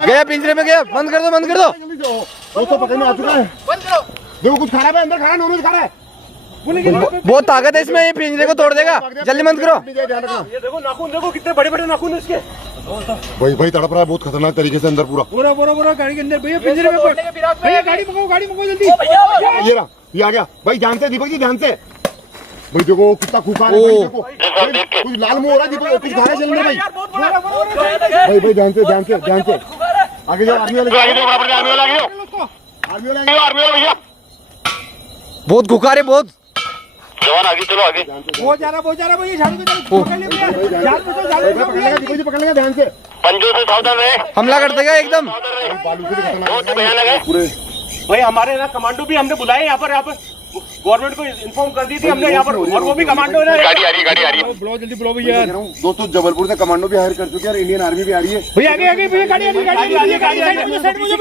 गया पिंजरे में गया। बंद कर दो बंद कर दो। दोस्तों पकड़ने आ चुका है। बंद करो। देखो कुछ खा रहा है अंदर, खा रहा है, नॉनवेज खा रहा है। बहुत ताकत है इसमें, ये पिंजरे को तोड़ देगा। जल्दी बंद करो। ये देखो नाखून देखो कितने बड़े बड़े नाखून है इसके। भाई तड़प रहा है बहुत खतरनाक तरीके से अंदर पूरा। पूरा गाड़ी के अंदर। भैया पिंजरे में भैया गाड़ी मंगाओ जल्दी। ये रहा, ये आ गया भाई। ध्यान से दीपक जी, ध्यान से भाई। देखो कितना खूंखार है भाई। देखो कुछ लाल मुंह हो रहा है दीपक, कुछ खा रहा है जल्दी भाई। भाई ध्यान से आगे जाओ। आर्मी वाले भैया बहुत खुखार है बहुत। जवान आगे चलो आगे। वो जा रहा भैया। झाड़ू पे पकड़ ले भैया। पकड़ लेगा ध्यान से। पंजों से सावधान रहे। हमला कर देगा एकदम। बालू से बहुत भयानक है पूरे। भाई हमारे ना कमांडो भी हमने बुलाए यहाँ पर गवर्नमेंट को इन्फॉर्म कर दी थी हमने यहाँ पर। और वो भी कमांडो है। गाड़ी आ रही है। बुलाओ जल्दी बुलाओ भैया। दोस्तों जबलपुर से कमांडो भी हायर कर चुके हैं और इंडियन आर्मी भी आ रही है। भैया आगे भैया गाड़ी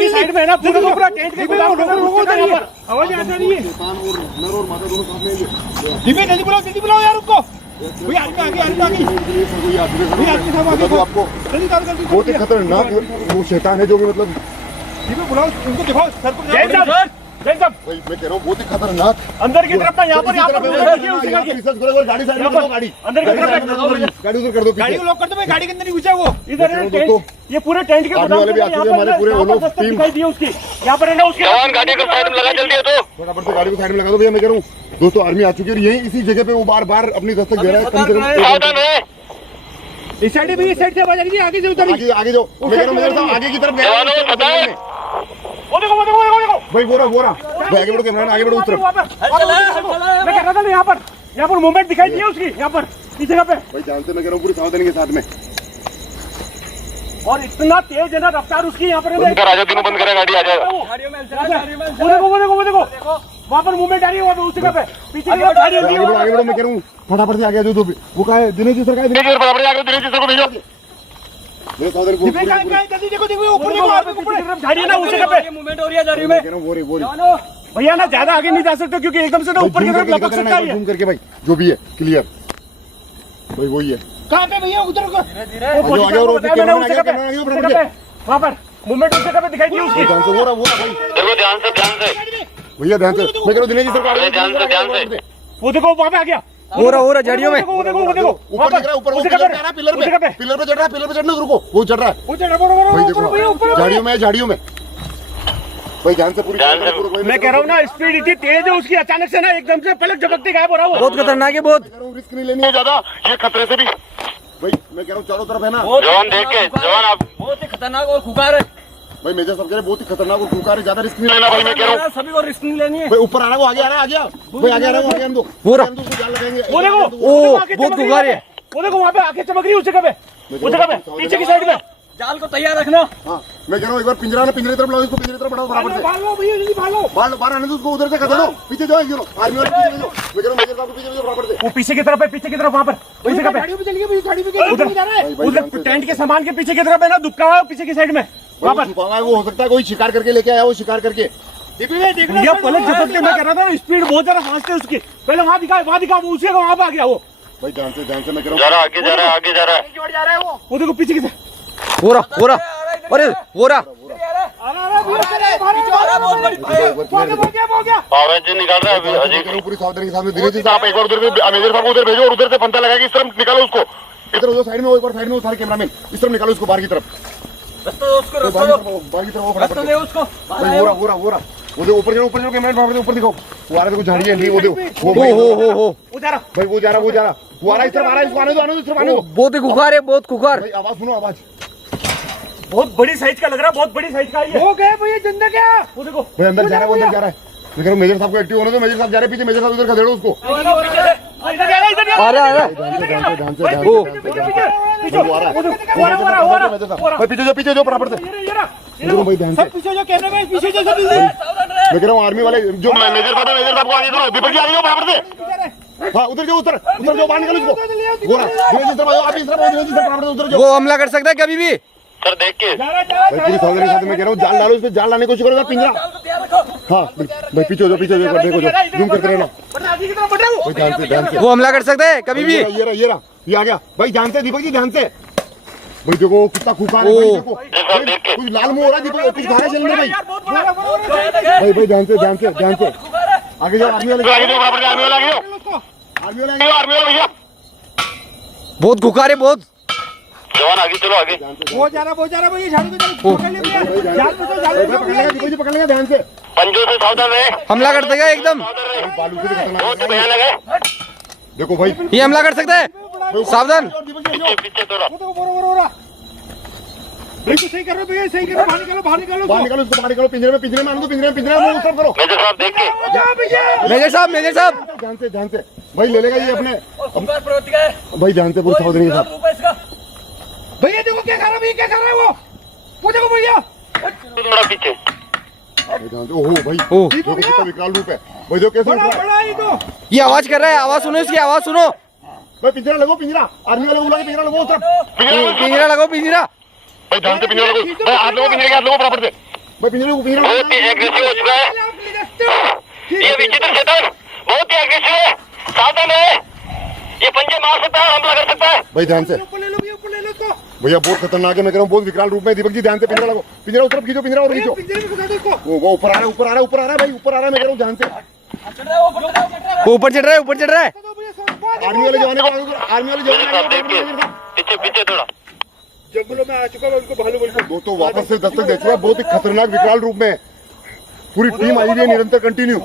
साइड में है ना। पूरा टेंट के आवाज आ रही है। जल्दी बुलाओ यार उनको। भैया आगे आपको बहुत ही खतरनाक वो शैतान है जो भी मतलब। बुलाओ उनको, दिखाओ सर को। भाई मैं कह रहा हूँ बहुत ही खतरनाक। अंदर की तरफ यहाँ पर गाड़ी साइड में करो, गाड़ी अंदर की तरफ गाड़ी उधर कर दो। गाड़ी को लॉक कर दो भाई। गाड़ी के अंदर नहीं घुसा वो। इधर ये पूरे टेंट के आर्मी वाले भी आ चुके हैं हमारे पूरे। वो लोग टीम दिखाई दी उसकी यहाँ पर है ना। उसके जवान गाड़ी को साइड में लगा जल्दी है तो। फटाफट से गाड़ी को साइड में लगा दो भैया। मैं कह रहा हूँ दोस्तों आर्मी आ चुकी है और यही इसी जगह पे वो बार बार अपनी दस्तक दे रहा है। कम से कम सावधान रहे। इस साइड भी, इस साइड से आवाज आ रही है। आगे से उधर आगे जाओ। मैं कह रहा हूँ मेरे साथ आगे की तरफ गया। वो देखो भाई वो रहा भाई। आगे बढ़ो कैमरा, आगे बढ़ो उस तरफ। मैं कह रहा था यहाँ पर मूवमेंट दिखाई दी है उसकी। यहाँ पर इस जगह पे भाई जानते, मैं कह रहा हूँ पूरी सावधानी के साथ में। और इतना तेज है ना रफ्तार उसकी। यहाँ पर राजा तीनों बंद करें, गाड़ी आ जाएगा। वो देखो वहाँ पर मूवमेंट आ रही है। वहाँ पे उस जगह पे पीछे की तरफ गाड़ी आगे बढ़ो। मैं कह रहा हूँ फटाफट से आगे आ जाओ। वो कहा है दिनेश जी सर का है। फटाफट आगे दिनेश जी सर को भेजो। मेरे सावधानी देखो ऊपर गाड़ी है ना उस जगह पे मूवमेंट हो रही है। जा रही है। मैं कह रहा हूँ वो भैया ना ज्यादा आगे नहीं जा सकते क्योंकि एकदम से ना ऊपर की तरफ लपक सकता है। जूम करके भाई जो भी है क्लियर भाई वही है। कहाँ पे भैया? उधर वहाँ पर मूवमेंट उस जगह पे दिखाई दी उसकी। ध्यान से वो रहा भाई। देखो ध्यान से भैया ध्यान से। मैं कह रहा हूँ दिनेश जी सर को ध्यान से वो देखो वहाँ पे आ गया। हो रहा झाड़ियों में। ऊपर दिख रहा है। ऊपर वो पिलर पे चढ़ रहा है। पिलर पे चढ़ना रुको। वो चढ़ रहा है भाई। देखो झाड़ियों में भाई ध्यान से पूरी। मैं कह रहा हूँ ना स्पीड इतनी तेज है उसकी। अचानक से ना एकदम से पलक झपकती गायब हो रहा है। बहुत खतरनाक है बहुत। रिस्क नहीं लेनी है ज्यादा ये खतरे से भी भाई। मैं कह रहा हूँ चारों तरफ है ना जवान देख के। जवान आप बहुत ही खतरनाक और खुकार है भाई। मेजर सब कह रहे बहुत ही खतरनाक और खूंखार है। ज्यादा रिस्क नहीं लेना भाई। मैं कह रहा हूँ सभी को रिस्क नहीं लेनी है। भाई ऊपर आ रहा है। वो आगे आ रहा है। आ गया भाई। आगे आ रहा है। आगे हम दो पूरा जाल लगाएंगे। वो देखो बहुत खुखार है। वो देखो वहाँ पे आके चमक रही है उस जगह पे। पीछे की साइड में जाल को तैयार रखना। हाँ मैं कह रहा हूँ एक बार पिंजरा ना पिंजरे तरफ लाओ। इसको पिंजरे तरफ बढ़ाओ बराबर से। भागो भैया जल्दी भागो। बाहर आने दो उसको। उधर से खत्म दो। पीछे जाओ आर्मी वाले पीछे भेजो। मैं कह रहा हूँ मेजर साहब को पीछे भेजो बराबर से। वो पीछे की तरफ है। पीछे की तरफ वहाँ पर उस जगह पे उधर टेंट के सामान के पीछे की तरफ है ना। दुबका हुआ है पीछे की साइड में वहाँ पर। वो हो सकता है कोई शिकार करके लेके आया। वो शिकार करके भैया पलक झपक के। मैं कह रहा था स्पीड बहुत ज्यादा फास्ट है उसकी। पहले वहाँ दिखा वो उसी का वहाँ पे आ गया वो भाई। ध्यान से मैं कह रहा हूँ जा रहा आगे जा रहा है। वो देखो पीछे की तरफ। हो रहा अरे हो रहा आवाज निकाल रहा है अजय। पूरी सावधानी के साथ में धीरे धीरे आप एक बार उधर मेजर साहब को उधर भेजो और उधर से फंदा लगा के इस तरफ निकालो उसको। इधर उधर साइड में एक बार साइड में सारे कैमरामैन इस तरफ निकालो उसको बाहर की तरफ। बाहर की तरफ वो फटाफट हो रहा वो ऊपर जाओ कैमरा ऊपर दिखाओ। वो आ रहा है झाड़ी है नहीं। वो देखो हो भाई वो जा रहा वो आ रहा है। इस तरफ आ रहा है। इसको आने दो इस तरफ आने दो। बहुत ही खुखार है बहुत खुखार। भाई आवाज सुनो आवाज। बहुत बड़ी साइज का लग रहा है। बहुत बड़ी साइज का है। हो गए भैया जिंदा क्या? वो देखो भाई अंदर जा रहा है। वो अंदर जा रहा है। मैं कह रहा हूँ मेजर साहब को एक्टिव होने दो। मेजर साहब जा रहे हैं पीछे। मेजर साहब उधर खदेड़ो उसको। आ रहा है। पीछे जो बराबर से। भाई ध्यान से पीछे जो कैमरा में पीछे जो मैं कह रहा हूँ आर्मी वाले जो मेजर साहब को आगे करो। दीपक जी आ जाओ बराबर से। हाँ उधर जो उधर जो बाहर निकलो उसको। वो हमला कर सकता है कभी भी। सर देख के पूरी सावधानी के साथ मैं कह रहा हूँ जाल डालो। इस पे जाल लाने की कोशिश करो पिंजरा। हाँ भाई पीछे जो देखो जूम करते रहना। ध्यान से वो हमला कर सकता है कभी भी। ये आ गया भाई। ध्यान से दीपक जी ध्यान से भाई देखो कितना खूंखार है भाई, देखो भाई, कुछ लाल मुंह हो रहा है दीपक, कुछ खा रहे चलने भाई। भाई भाई ध्यान से ध्यान से ध्यान से आगे जाओ, आर्मी वाले आगे जाओ, आगे जाओ, आगे जाओ, आर्मी वाले आर्मी वाला भैया। बहुत खुकार है बहुत। जवान आगे चलो, आगे। बहुत जा रहा भैया, झाड़ू में चलो, पकड़ ले भैया, झाड़ू में चलो, झाड़ू में पकड़ लेगा दीपक जी, पकड़ लेगा ध्यान से। पंजों से सावधान रहे, हमला कर देगा एकदम। बालू से भी खतरनाक बहुत है। भयानक है। देखो भाई ये हमला कर सकता है, सावधान। पीछे पीछे थोड़ा। देखो, बरोबर हो रहा। बिल्कुल सही कर रहे हो भैया, सही करो, बाहर निकालो, बाहर निकालो बाहर निकालो उसको, बाहर निकालो, पिंजरे में आने दो, पिंजरे में सब करो। मेजर साहब देख के। मेजर साहब ध्यान से भाई ले लेगा ये अपने और खुकार प्रवृत्ति का है। भाई, ध्यान से पूरी सावधानी के साथ। रूप है इसका। भैया देखो क्या खा रहा है भैया, क्या खा रहा है वो देखो भैया, थोड़ा पीछे। ध्यान से। ओहो भाई, ओह। देखो कितना विकराल रूप है भाई, देखो कैसे बड़ा उठ रहा है। बड़ा ये तो ये आवाज कर रहा है, आवाज सुनो इसकी, आवाज सुनो। भाई पिंजरा लगो, पिंजरा आर्मी वाले बुला के पिंजरा लगो उस तरफ। पिंजरा लगाओ, पिंजरा। भाई ध्यान से पिंजरा लगो, भाई हाथ लगो, पिंजरे के हाथ लगो बराबर से। भाई पिंजरे को, पिंजरा बहुत ही एग्रेसिव हो चुका है ये विचित्र शैतान, बहुत ही एग्रेसिव है, सावधान रहे। ये पंजे मार सकता है, हमला कर सकता है। भाई ध्यान से ऊपर ले लो भैया, ऊपर ले लो इसको, भैया, बहुत खतरनाक है, मैं कह रहा हूँ बहुत विकराल रूप में। दीपक जी ध्यान से पिंजरा लगो, पिंजरा उस तरफ खींचो, पिंजरा और खींचो। पिंजरे में घुसा दो इसको। वो ऊपर आ रहा है, ऊपर आ रहा है, ऊपर आ रहा है भाई, ऊपर आ रहा है, मैं कह रहा हूँ ध्यान से। चढ़ रहा है, ऊपर चढ़ रहा है, ऊपर चढ़ रहा है। वो ऊपर चढ़ रहा है, ऊपर चढ़ रहा है। दो भैया, सब आर्मी वाले जवान को, आर्मी वाले मेजर साहब देख के जवान पीछे पीछे थोड़ा। जंगलों में आ चुका है, उनको भालू बोल दो तो वापस से दस्तक दे चुका है, बहुत ही खतरनाक विकराल रूप में। पूरी टीम आई हुई है निरंतर कंटिन्यू।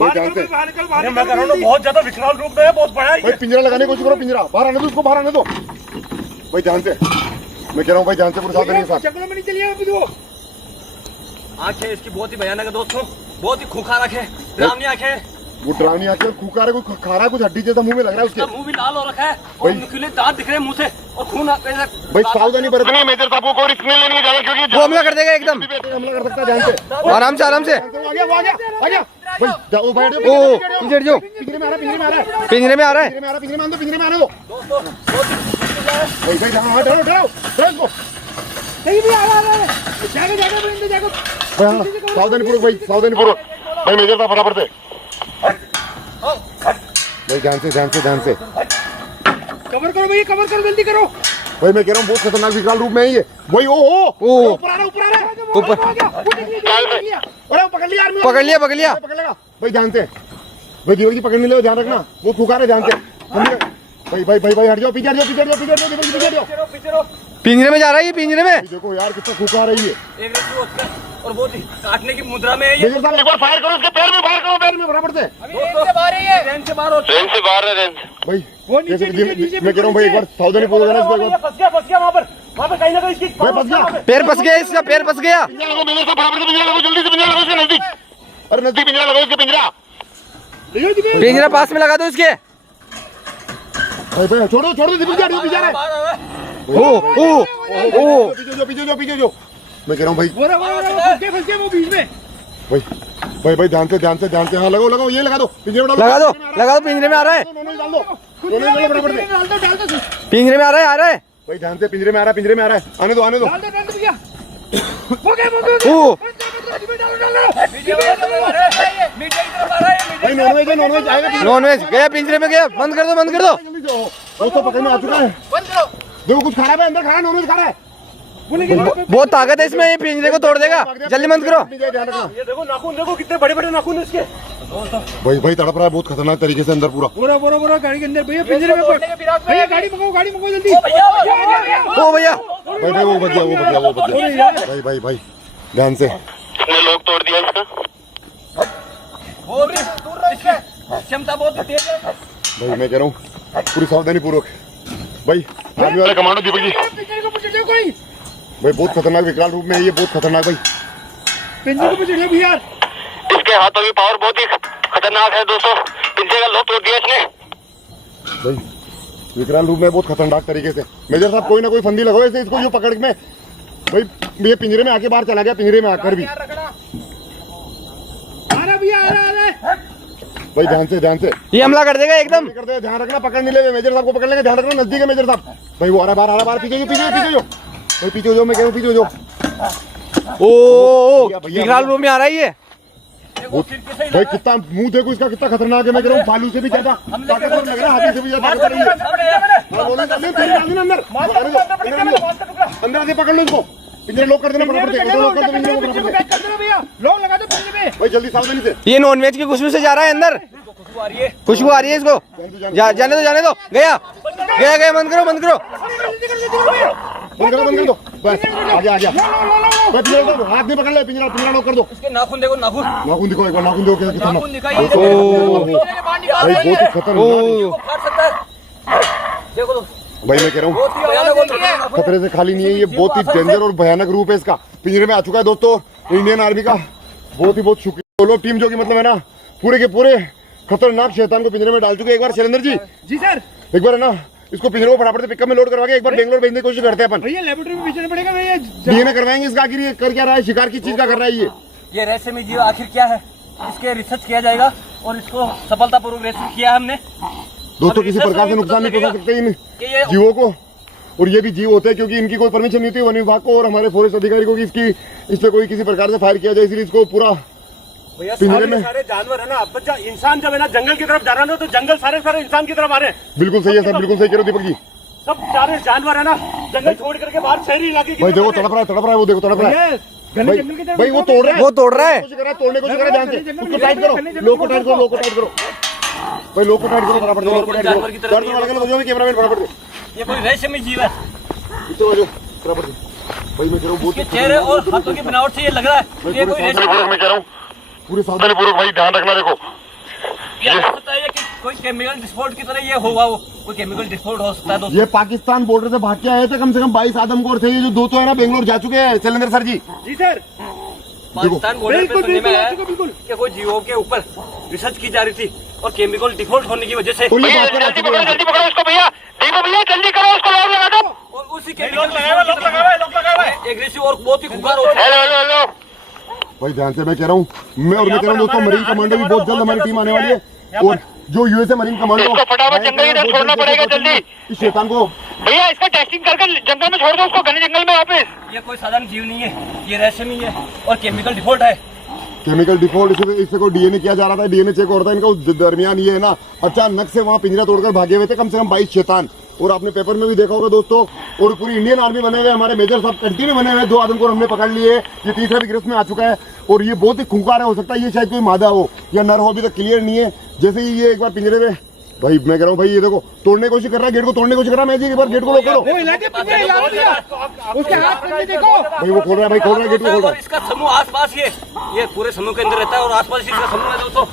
भाई ध्यान से बाहर निकल, बाहर मैं कर रहा हूँ, बहुत ज्यादा विकराल रूप में है, बहुत बड़ा है भाई, पिंजरा लगाने की कोशिश करो, पिंजरा बाहर आने दो उसको, बाहर आने दो भाई, ध्यान से। मैं कह रहा हूँ भाई ध्यान से, पूरी सावधानी के साथ। जंगलों में नहीं चलिए अभी वो। आंखें इसकी बहुत ही भयानक है दोस्तों, बहुत ही खूंखार आंखें, डरावनी आंखें। वो डरावनी आके खूंखार है, कुछ खा रहा है, कुछ हड्डी जैसा मुंह में लग रहा है उसके। इसका मुंह भी लाल हो रखा है और नुकीले दांत दिख रहे हैं मुंह से, और खून भाई सावधानी बरतना। मेजर साहब को कोई रिस्क नहीं लेने की जाना, क्योंकि वो हमला कर देगा एकदम, हमला कर सकता है, ध्यान से। आराम से, आराम से। आ गया, वो आ गया, आ गया भाई, जाओ भाई, ओ पिंजरे जो पिंजरे में आ रहा है, पिंजरे में आ रहा है, पिंजरे में आ रहा है। पिंजरे में आ रहा है, पिंजरे में आने दो, पिंजरे में आने दो दोस्तों बहुत ही भाई। भाई हाँ, डरो डरो डरो इसको नहीं भी आ रहा है, जाके जाके बंदे जाके। भाई, हाँ, सावधानी पूर्वक भाई, सावधानी पूर्वक भाई। मेजर साहब फटाफट से भाई, ध्यान से, ध्यान से, ध्यान से कवर करो भैया, कवर करो, जल्दी करो। भाई। मैं कह रहा हूँ बहुत खतरनाक विकराल रूप में है ये भाई। ओ ओ ऊपर आ रहा है, ऊपर आ रहा है, ऊपर अरे पकड़ लिया आर्मी, पकड़ लिया, पकड़ लिया। पकड़ लेगा भाई, ध्यान से भाई। दीपक जी पकड़ने ले, ध्यान रखना, वो खुकार है, ध्यान से। भाई भाई भाई भाई, हट जाओ, पीछे हट जाओ, पीछे हट जाओ, पीछे हट जाओ, दीपक जी पीछे हट जाओ। पीछे रहो, पिंजरे में जा रहा है ये, पिंजरे में। देखो यार कितना खुकार है ये। एग्रेसिव हो चुका है और बहुत ही काटने की मुद्रा में है ये। मेजर साहब एक बार फायर करो, उसके पैर में फायर करो, पैर में बराबर से दोस्तों से बाहर है ये, रेंज से बाहर हो चुका है। रेंज से बाहर है, रेंज। भाई। वो नीचे, जैसे नीचे, नीचे, मैं कह रहा हूँ भाई, एक बार सावधानी पूर्वक रहना इसको, एक बार। फंस गया वहाँ पर कहीं ना कहीं इसकी भाई फंस गया, पैर फंस गया इसका, पैर फंस गया। पिंजरा लगो, मेजर साहब फटाफट से पिंजरा लगो, जल्दी से पिंजरा लगो इसके नजदीक। अरे नजदीक पिंजरा लगो इसके, पिंजरा। पिंजरा पास में लगा दो इसके। भाई भाई, छोड़ो छोड़ो, दीपक जी हट जाओ, पीछे आ रहा है। बाहर आ रहा है। ओ ओ ओ पीछे जो, पीछे जो, पीछे जो। मैं कह रहा हूँ भाई, फंस गया वो बीच में। भाई भाई भाई, ध्यान से, ध्यान से, ध्यान से। हाँ लगाओ लगाओ, ये लगा दो, पिंजरे में डालो, लगा दो, लगा दो, पिंजरे में आ रहा है, दोनों ही डाल दो, दोनों ही डालो बराबर से। डाल दो, डाल दो, पिंजरे में आ रहा है, आ रहा है। भाई ध्यान से, पिंजरे में आ रहा है, पिंजरे में आ रहा है, आने दो, आने दो। डाल दो भैया। हो गया, हो गया। ओ डालो, डालो। मीडिया की तरफ आ रहा है, मीडिया की तरफ आ रहा है, भाई नॉनवेज है, नॉनवेज आएगा, पिंजरे में। नॉनवेज गया, पिंजरे में गया। बंद कर दो, बंद कर दो। जल्दी जाओ, वो तो पकड़ में आ चुका है। देखो कुछ खा रहा है, अंदर खा रहा है, नॉनवेज खा रहा है। बहुत ताकत है इसमें, ये पिंजरे को तोड़ देगा। जल्दी बंद करो। ध्यान रखना ये देखो नाखून, देखो कितने बड़े बड़े नाखून है इसके। भाई। भाई तड़प रहा है बहुत खतरनाक तरीके से अंदर पूरा। पूरा पूरा पूरा गाड़ी के अंदर भैया, पिंजरे में भैया, गाड़ी मंगाओ, गाड़ी मंगाओ जल्दी। ओ भैया, भाई भाई, वो बच गया, वो बच गया, वो बच गया। भाई भाई भाई, ध्यान से। इसने लोग तोड़ दिया इसका। वो भी इसकी क्षमता बहुत तेज है। भाई मैं कह रहा हूँ पूरी सावधानी पूर्वक भाई। आर्मी वाले कमांडो दीपक जी, पिंजरे को पकड़ लो कोई, भाई बहुत खतरनाक विकराल रूप में है ये, बहुत खतरनाक भाई। पिंजरे को पकड़ लो भैया। इसके हाथों की पावर बहुत ही खतरनाक है दोस्तों, पिंजरे का लोग तोड़ दिया इसने। भाई विकराल रूप में बहुत खतरनाक तरीके से। मेजर साहब कोई ना कोई फंदी लगाओ ऐसे इसको, जो पकड़ में भाई ये पिंजरे में आके बाहर चला गया, पिंजरे में आकर भी। आ रहा भैया, आ रहा। भाई ध्यान से, ध्यान से ये हमला कर देगा एकदम। कर दे, ध्यान रखना, पकड़ नहीं ले, मेजर साहब को पकड़ लेंगे, ध्यान रखना, नजदीक है मेजर साहब। भाई वो आ रहा है बाहर, आ रहा है बाहर, पीछे जो, पीछे पीछे जो भाई, पीछे जो, मैं कह रहा हूँ पीछे जो। ओ विकराल रूप में आ रहा है ये। भाई कितना मुंह देखो इसका, कितना खतरनाक है। मैं कह रहा हूँ भालू से भी ज्यादा ताकतवर लग रहा है, हाथी से भी ज्यादा ताकतवर है ये। अंदर से पकड़ लो इसको, पिंजरे लॉक कर देना फटाफट से, लॉक कर दो पिंजरे को फटाफट से। लोग लगा दो पिंजरे में भाई जल्दी सावधानी से। ये नॉनवेज की खुशबू से जा रहा है अंदर, खुशबू आ रही है इसको। जाने दो गया गया गया, बंद करो बंद करो बंद कर दो बस। आ गया बस, पिंजरा दो, हाथ नहीं पकड़ ले, पिंजरा पिंजरा लॉक कर दो। इसके नाखून देखो, नाखून नाखून दिखाओ एक बार, नाखून देखो क्या कितना नाखून दिखाइए। भाई बहुत ही खतरनाक। फाड़ सकता है, देखो तो। भाई मैं कह रहा हूँ बहुत ही भयानक और खतरे से खाली नहीं है ये, बहुत ही डेंजर और भयानक रूप है इसका। पिंजरे में आ चुका है दोस्तों इंडियन आर्मी का। बहुत शुक्रिया लोग टीम, जो कि मतलब है ना पूरे के पूरे खतरनाक शैतान को पिंजरे में डाल चुके हैं। एक बार शैलेंद्र जी सर, एक बार है ना इसको पिंजरे को फटाफट से पिकअप में लोड करवा के एक बार बेंगलोर भेजने की कोशिश करते हैं अपन। भैया लेबोरेटरी में भेजना पड़ेगा भैया। डीएनए करवाएंगे इसका, आखिर ये कर क्या रहा है, शिकार की चीज का कर रहा है ये रहस्यमय जीव आखिर क्या है, इसके रिसर्च किया जाएगा और इसको सफलतापूर्वक रेस्क्यू किया हमने। दोस्तों किसी प्रकार से नुकसान नहीं पहुंचा सकते इन जीवों को, और ये भी जीव होते हैं क्योंकि इनकी कोई परमिशन नहीं होती वन विभाग को और हमारे फॉरेस्ट अधिकारी को कि इस पे कोई किसी प्रकार से फायर किया जाए, इसलिए इसको पूरा भैया पिंजरे में। सारे जानवर है ना, अब इंसान जब है ना जंगल की तरफ जा रहा है तो जंगल सारे इंसान की तरफ आ रहे हैं। बिल्कुल सही है सर, बिल्कुल सही कह रहे हो दीपक जी। सब सारे जानवर है ना जंगल छोड़ करके बाहर शहरी इलाके की भाई देखो तड़प रहा है वो, देखो तड़प रहा है घने जंगल की तरफ। भाई वो तोड़ रहा है, तोड़ने की कोशिश कर रहा है ध्यान से। उसको टाइट करो, लोग को टाइट करो भाई, लोग को टाइट करो फटाफट से, लोग को टाइट करो कैमरामैन फटाफट से। ये कोई रहस्यमय जीव है, फटाफट से भाई मैं कह रहा हूँ बहुत इसके चेहरे और हाथों की बनावट से ये लग रहा है ये कोई रहस्यमय। मैं कह रहा हूँ पूरे सावधानी पूर्वक भाई ध्यान रखना। देखो ये हो सकता है कि कोई केमिकल विस्फोट की तरह ये होगा, वो कोई केमिकल विस्फोट हो सकता है दोस्तों। ये पाकिस्तान बॉर्डर से भाग के आए थे, कम से कम 22 आदमखोर थे ये, जो दो तो है ना बेंगलोर जा चुके हैं। शैलेंद्र सर जी सर, पाकिस्तान बॉर्डर पे सुनने में आया कि कोई जीवों के ऊपर रिसर्च की जा रही थी और केमिकल डिफॉल्ट होने की वजह से जल्दी पकड़ो उसको भैया, देखो भैया जल्दी करो उसको, लॉक लगा दो। और उसी केमिकल एग्रेसिव और बहुत ही खुखार होता है। हेलो हेलो भाई ध्यान से मैं कह रहा हूँ दोस्तों मरीन कमांडो भी बहुत जल्द हमारी टीम आने वाली है, और जो यूएसए मरीन कमांडो इसको फटाफट जंगल की तरफ छोड़ना पड़ेगा जल्दी। इस शैतान को भैया इसका टेस्टिंग करके जंगल में छोड़ दो उसको, घने जंगल में वापस। ये कोई साधारण जीव नहीं है, ये रहस्यमय है और केमिकल डिफॉल्ट है। केमिकल डिफॉल्ट, इससे कोई डीएनए किया जा रहा था, डीएनए चेक हो रहा था इनका। उस दरमियान ये है ना अचानक से वहाँ पिंजरा तोड़कर भागे हुए थे कम से कम 22 शैतान। और आपने पेपर में भी देखा होगा दोस्तों, और पूरी इंडियन आर्मी बने हुए, हमारे मेजर साहब कंटिन्यू बने हुए, 2 आदमखोर हमने पकड़ लिए, ये तीसरा भी गिरफ्त में आ चुका है। और ये बहुत ही खूंखार है, हो सकता है ये शायद कोई मादा हो या नर हो, अभी तक क्लियर नहीं है। जैसे ही ये एक बार पिंजरे में, भाई मैं कह रहा हूँ भाई ये देखो तोड़ने की कोशिश कर रहा है, गेट को तोड़ने की कोशिश कर रहा है। मैं जी एक बार गेट को लॉक करो, उसके हाथ में देखो भाई वो खोल रहा है, भाई खोल रहा है, गेट को खोल रहा और है। इसका समूह आसपास ये पूरे समूह के अंदर रहता है और आसपास इसका समूह है दोस्तों।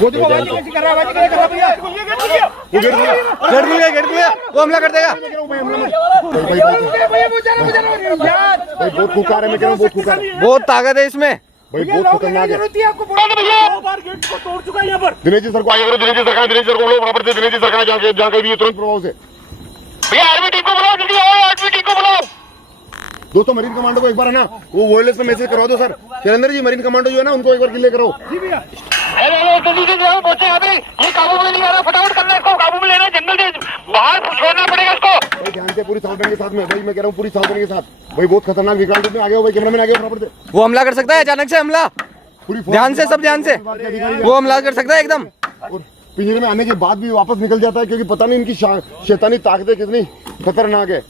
वो देखो कैसे कर रहा है, कैसे कर रहा है भैया। वो गेट खोल रहा है, गेट खुल गया, वो हमला कर देगा। भाई बहुत खूंखार है, मैं कह रहा हूँ बहुत खूंखार है, बहुत ताकत है इसमें। भाई बहुत खतरनाक है। दो बार गेट को तोड़ चुका है यहाँ पर। दिनेश जी सर को आगे करो, दिनेश जी सरकार, दिनेश सर को बोलो फटाफट से, दिनेश जी सरकार जाकर भी ये तुरंत प्रभाव से। भैया आर्मी टीम को बुलाओ जल्दी, आओ आर्मी टीम को बुलाओ। दोस्तों मरीन कमांडो को एक बार है ना वो वॉयरलेस में मैसेज करवा दो sir. Shailendra ji marine commando जो है ना उनको एक बार क्लियर करो। जी भैया, हेलो हेलो जल्दी से जाओ, पहुंचे यहाँ पे। ये काबू में नहीं आ रहा, फटाफट करना है इसको, काबू में लेना है, जंगल से बाहर छोड़ना पड़ेगा इसको। भाई ध्यान से पूरी सावधानी के साथ में, भाई मैं कह रहा हूँ पूरी सावधानी के साथ। भाई बहुत खतरनाक विकराल रूप में आगे हो भाई, कैमरामैन आगे फटाफट से। वो हमला कर सकता है अचानक से, हमला पूरी ध्यान से, सब ध्यान से, वो हमला कर सकता है एकदम। और पिंजरे में आने के बाद भी वापस निकल जाता है, क्योंकि पता नहीं इनकी शैतानी ताकतें कितनी खतरनाक है।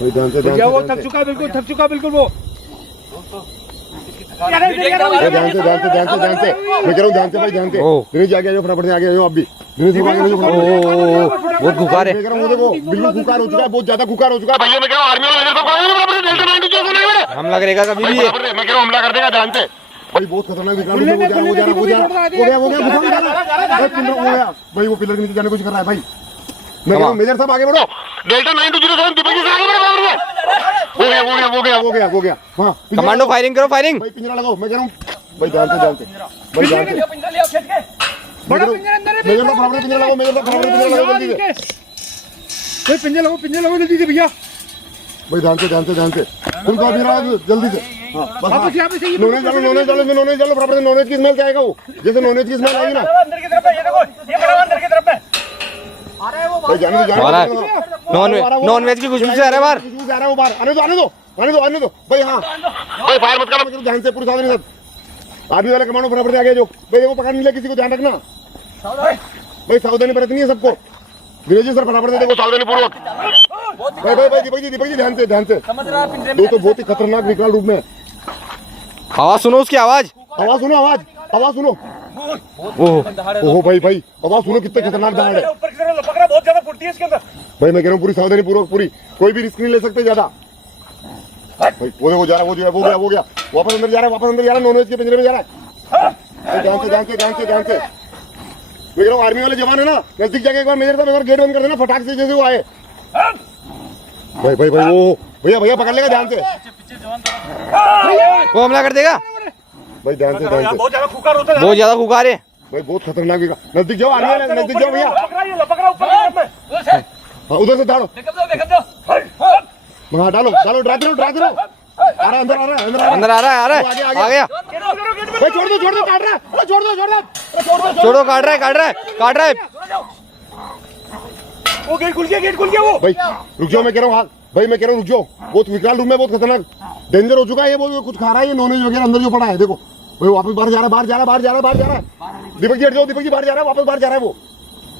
भाई ध्यान से, भैया वो थक चुका, बिल्कुल थक चुका, बिल्कुल वो। ध्यान से मैं कह रहा हूँ ध्यान से भाई, ध्यान से। दिनेश जी आगे आ जाओ फटाफट से, आगे आ जाओ आप भी। दिनेश जी आगे आ जाओ फटाफट। बहुत खुखार है, मैं कह रहा हूँ देखो बिल्कुल खुखार हो चुका है, बहुत ज्यादा खुखार हो चुका है। भैया मैं कह रहा हूँ आर्मी वाले हमला करेगा कभी भी ये। मैं कह रहा हूँ हमला कर देगा, ध्यान से। भाई बहुत खतरनाक विकराल रूप में हो गया भाई, वो पिलर के नीचे जाने की कोशिश कर रहा है भाई। मैं कह रहा हूँ मेजर साहब आगे बढ़ो। डेल्टा 9207 दीपक जी से आगे बढ़ो। हो गया हाँ कमांडो फायरिंग करो, फायरिंग। भाई पिंजरा लगाओ, मैं कह रहा हूँ भाई ध्यान से भाई ध्यान से। पिंजरा ले आओ खेत के। बड़ा पिंजरा अंदर है, मेजर साहब फटाफट पिंजरा लगाओ, मेजर साहब फटाफट पिंजरा लगाओ जल्दी से। पिंजरा लगाओ जल्दी से भैया। भाई ध्यान से उनका पिंजरा जल्दी से। हाँ बस वापस यहाँ पे से नॉनवेज डालो फटाफट से। नॉनवेज की स्मेल क्या आएगा वो, जैसे नॉनवेज की स्मेल आएगी ना। अंदर की तरफ है, ये देखो, ये बड़ा अंदर की तरफ है। भाई जाने दो नॉन वेज की खुशबू से आ रहा है बाहर। खुशबू से आ रहा है वो बाहर, आने दो आने दो भाई। हाँ भाई फायर मत करना, मैं ध्यान से पूरी सावधानी साथ। आर्मी वाले कमांडो फटाफट से आगे जो भाई, देखो पकड़ नहीं ले किसी को, ध्यान रखना भाई, सावधानी बरतनी है सबको। धीरे जी सर फटाफट से देखो, सावधानी पूर्वक। भाई भाई भाई दीपक जी ध्यान से समझ रहा है पिंजरे में तो बहुत ही खतरनाक विकराल रूप में है। आवाज सुनो उसकी आवाज सुनो, आवाज सुनो। ओहो भाई आवाज सुनो, कितने खतरनाक दहाड़ है ऊपर की तरफ लपक रहा, बहुत ज्यादा फुर्ती है इसके अंदर। भाई। मैं कह रहा हूँ पूरी सावधानी पूर्वक, पूरी कोई भी रिस्क नहीं ले सकते ज्यादा। भाई वो जा रहा है, वो गया वापस अंदर जा रहा है, नॉनवेज के पिंजरे में जा रहा है। ध्यान से मैं कह रहा हूँ आर्मी वाले जवान है ना, नजदीक जाके एक बार मेजर साहब एक बार गेट बंद कर देना फटाक से, जैसे वो आए। भाई वो भैया पकड़ लेगा, ध्यान से। वो हमला कर देगा भाई ध्यान से बहुत ज्यादा खुकार होता है। बहुत ज्यादा खुकार है। भाई बहुत खतरनाक है। नजदीक जाओ, आर्मी वाले नजदीक जाओ भैया। लपक रहा ऊपर की तरफ में। हाँ उधर से डालो, हाँ डालो, डरा दो। आ रहा है, अंदर आ रहा है आ गया। भाई छोड़ दो, काट रहा है, छोड़ो, काट रहा है। वो गेट खुल गया वो। भाई रुक जाओ, मैं कह रहा हूँ। हाँ भाई मैं कह रहा हूँ रुक जाओ, बहुत विकराल रूम में, बहुत खतरनाक डेंजर हो चुका है ये। बहुत कुछ खा रहा है ये, नॉनवेज वगैरह अंदर जो पड़ा है। देखो भाई वापस बाहर जा रहा है। दीपक जी हट जाओ, दीपक जी बाहर जा रहा है, वापस बाहर जा रहा है वो।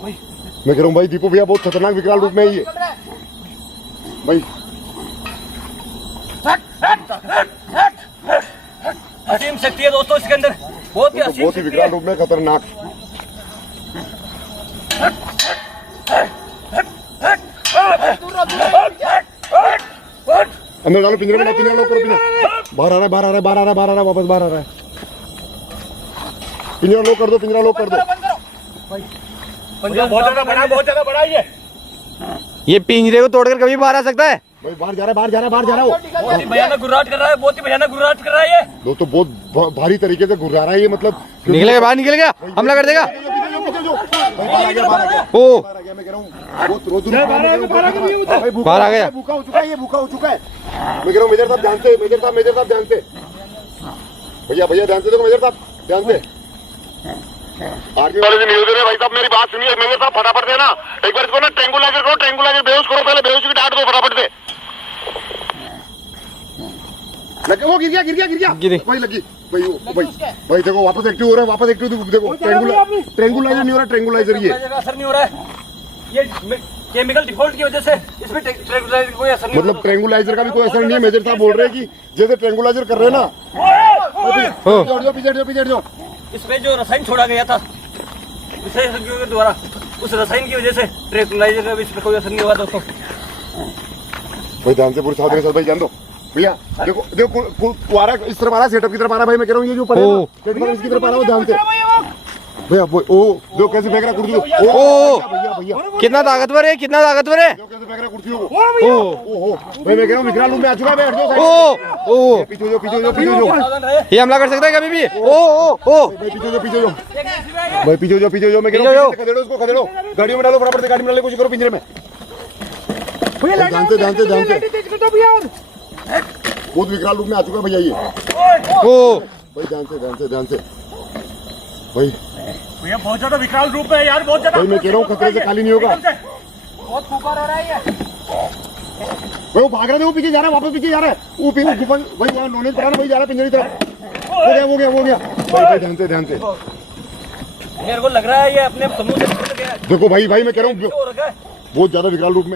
मैं कह रहा हूँ भाई दीपू भैया बहुत खतरनाक विकराल रूप में है ये भाई। असीम शक्ति है दोस्तों इसके अंदर, बहुत ही असीम बहुत ही विकराल रूप में खतरनाक। अंदर डालो, पिंजरे में डालो, पिंजरा लॉक करो। बाहर आ रहा है, वापस बाहर आ रहा है। पिंजरा लॉक कर दो। बहुत ज्यादा बड़ा ये पिंजरे को तोड़कर कभी बाहर आ सकता है। भाई बाहर जा रहा है वो। बहुत ही भयानक गुर्राहट कर रहा है ये। दोस्तों बहुत भारी तरीके से घुरा रहा है ये, मतलब निकलेगा बाहर, निकल गया, हमला कर देगा। ओ बाहर आ गया, भूखा हो चुका है। मैं कह रहा हूँ मेजर साहब ध्यान से। भैया ध्यान से देखो, मेजर साहब ध्यान से। आर्मी वाले से निवेदन है भाई साहब, मेरी बात सुनिए। मेजर साहब फटाफट देना एक बार इसको ना ट्रेंगुलाइजर करो, बेहोश करो, पहले बेहोश की डांट दो फटाफट से। लगे वो गिर गया भाई, लगी भाई देखो वापस एक्टिव हो रहा है, देखो ट्रेंगुलाइजर नहीं हो रहा, ट्रेंगुलाइजर ये असर नहीं हो रहा है, ये केमिकल डिफॉल्ट की वजह से इसमें ट्रेंगुलाइजर कोई असर नहीं। मतलब ट्रेंगुलाइजर का भी कोई असर नहीं है। मेजर साहब बोल रहे हैं कि जैसे ट्रेंगुलाइजर कर रहे हैं ना, पीछे जाओ। इसमें जो रसायन छोड़ा गया था विशेषज्ञों के द्वारा, उस रसायन की वजह से ट्रेंगुलाइजर का भी इस पर कोई असर नहीं हुआ दोस्तों। भाई ध्यान से पूरी सावधानी से भाई, जान दो भैया। देखो आ रहा है, इस तरफ आ रहा है, सेटअप की तरफ आ रहा है भाई। मैं कह रहा हूँ ये जो पड़े इसकी तरफ आ रहा है, ध्यान से भैया। दो कैसे फेंक रहा कुर्सी को, भैया कितना ताकतवर है, कैसे फेंक रहा कुर्सी को। भाई मैं कह रहा हूँ विकराल रूप में आ चुका है। पीछे जो ये हमला कर सकता है कभी भी। पीछे जो मैं कह रहा हूँ खदेड़ो, गाड़ियों में डालो, फटाफट से गाड़ी में डालने की कोशिश करो, पिंजरे में। ध्यान से बहुत विकराल रूप में आ चुका है भैया ये। भाई ध्यान से भाई भैया बहुत ज्यादा विकराल रूप है यार, बहुत ज्यादा। भाई मैं कह रहा हूँ खतरे से खाली नहीं होगा। बहुत खुकार हो रहा है ये। भाई वो भाग रहा है, वो पीछे जा रहा है, वापस पीछे जा रहा है। वो भाई वहाँ नॉलेज पड़ा ना, भाई जा रहा है पिंजरे की तरफ। हो गया भाई ध्यान से। मेरे को लग रहा है ये अपने समूह से निकल गया है। देखो भाई मैं कह रहा हूँ हो रखा है। बहुत ज्यादा विकराल रूप में।